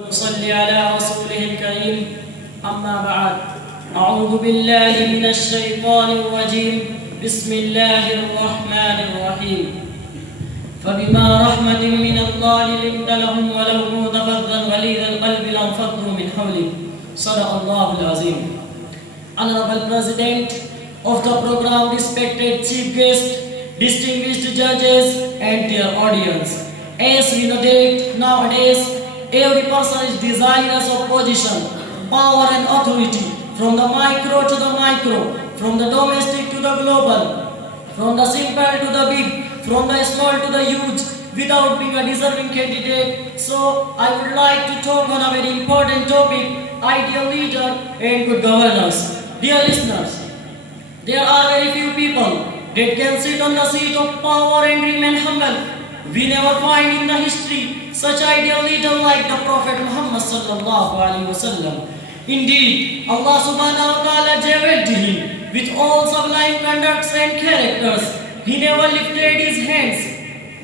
نصلي على رسوله الكريم أما بعد أعوذ بالله من الشيطان الرجيم بسم الله الرحمن الرحيم فبما رحمة من الله لنت لهم ولو كنت فظا غليظ القلب لانفضوا من حولك صدق الله العظيم. Honorable President of the program, respected chief guest, distinguished judges and dear audience, as we know that nowadays every person is desirous of position, power and authority, from the micro to the micro, from the domestic to the global, from the simple to the big, from the small to the huge, without being a deserving candidate. So I would like to talk on a very important topic, ideal leader and good governance. Dear listeners, there are very few people that can sit on the seat of power and remain humble. We never find in the history such ideal leader like the Prophet Muhammad sallallahu alaihi wasallam. Indeed, Allah subhanahu wa ta'ala jaweled him with all sublime conducts and characters. He never lifted his hands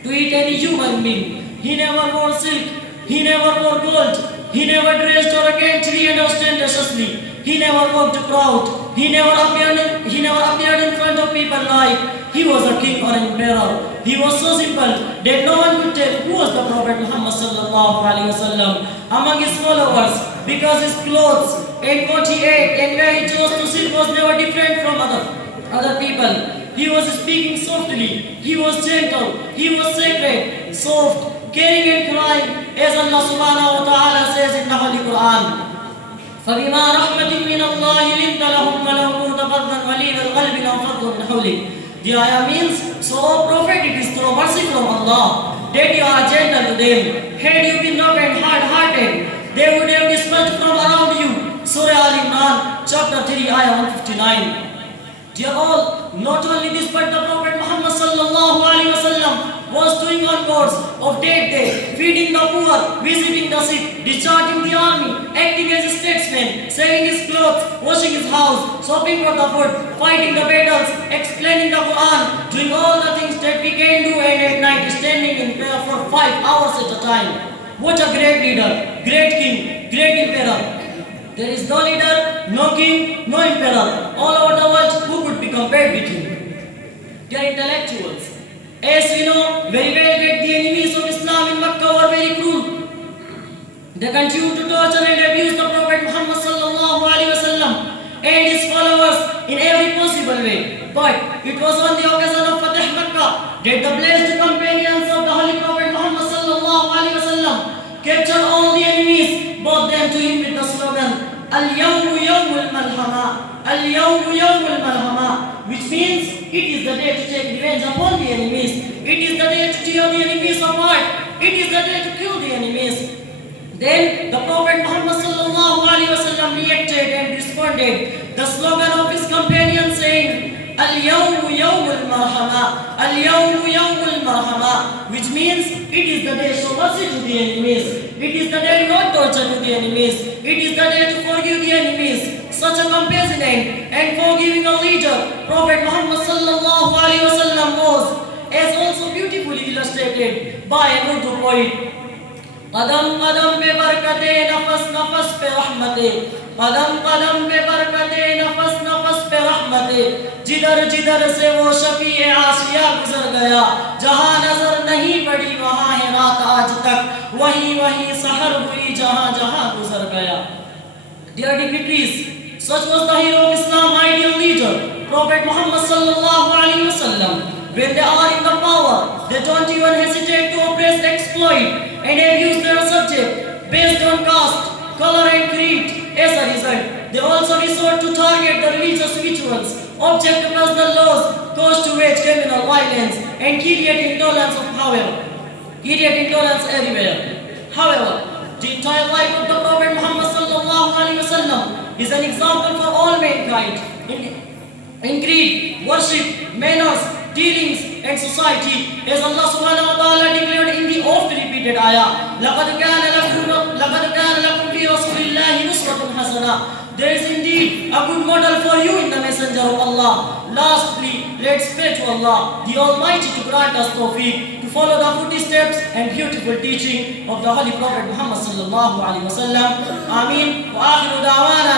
to eat any human being. He never wore silk. He never wore gold. He never dressed arrogantly and ostentatiously. He never walked proud. He never appeared in front of people like he was a king or an emperor. He was so simple that no one could tell who was the Prophet Muhammad sallallahu alaihi wasallam among his followers, because his clothes and what he ate and where he chose to sit was never different from other people. He was speaking softly. He was gentle. He was sacred, soft, caring and kind, as Allah subhanahu wa ta'ala says in the Holy Quran. فبما رحمة من الله لنت لهم ولو كنت فظا غليظ القلب لانفضوا من حولك. The ayah means, so O Prophet, it is through mercy from Allah that you are gentle to them. Had you been rough and hard-hearted, they would have dispersed from around you. Surah Al-Imran, chapter 3, ayah 159. Dear all, not only this, but the Prophet Muhammad sallallahu alaihi wasallam was doing on course of day, feeding the poor, visiting the sick, discharging the army, acting as a statesman, saving his clothes, washing his house, shopping for the food, fighting the battles, explaining the Quran, doing all the things that we can do, and at night standing in prayer for 5 hours at a time. What a great leader, great king, great emperor. There is no leader, no king, no emperor all over the world who could be compared with him. They are intellectuals. As we know very well that the enemies of Islam in Makkah were very cruel. They continued to torture and abuse the Prophet Muhammad sallallahu alaihi wasallam and his followers in every possible way. But it was on the occasion of Fatih Makkah that the blessed companions of the Holy Prophet Muhammad sallallahu alaihi wasallam captured all the enemies, brought them to him with the slogan Al-Yawmu Yawmul Malhama, Al-Yawmu Yawmul Malhama, which means it is the day to take revenge upon the enemies. It is the day to tear the enemies apart. It is the day to kill the enemies. Then the Prophet Muhammad sallallahu alaihi wasallam reacted and responded the slogan of his companion saying Al-Yawmu Yawmul Marhama, Al-Yawmu Yawmul Marhama, which means it is the day to show mercy to the enemies. It is the day not torture to the enemies. It is the day to forgive the enemies. Such a compassionate and forgiving a leader, Prophet Muhammad sallallahu alaihi wasallam was, as also beautifully illustrated by a Urdu poet. कदम कदम पे बरकते नफस नफस पे रहमते, कदम कदम पे बरकते नफस नफस पे रहमते, जिधर जिधर से वो शफीए आसिया गुजर गया, जहाँ नजर नहीं पड़ी वहाँ है रात आज तक, वहीं वहीं सहर हुई जहाँ जहाँ गुजर गया. Dear dignitaries, such was the hero of Islam, ideal leader, Prophet Muhammad sallallahu alaihi wasallam. When they are in the power, they don't even hesitate to oppress, exploit, and abuse their subject based on caste, color, and creed. As a result, they also resort to target the religious rituals, object to personal laws, cause to wage criminal violence, and create intolerance everywhere. However, the entire life of the Prophet Muhammad sallallahu alaihi wasallam is an example for all mankind in creed, worship, manners, dealings and society, as Allah subhanahu wa ta'ala declared in the oft repeated ayah, لَقَدْ كَانَ لَكُمْ فِي رَسُولِ اللَّهِ نُسْوَةٌ حَسَنَةٌ. There is indeed a good model for you in the Messenger of Allah. Lastly, let's pray to Allah, the Almighty, to grant us tawfiq, to follow the footsteps and beautiful teaching of the Holy Prophet Muhammad sallallahu alaihi wasallam. Ameen. Wa akhiru da'wana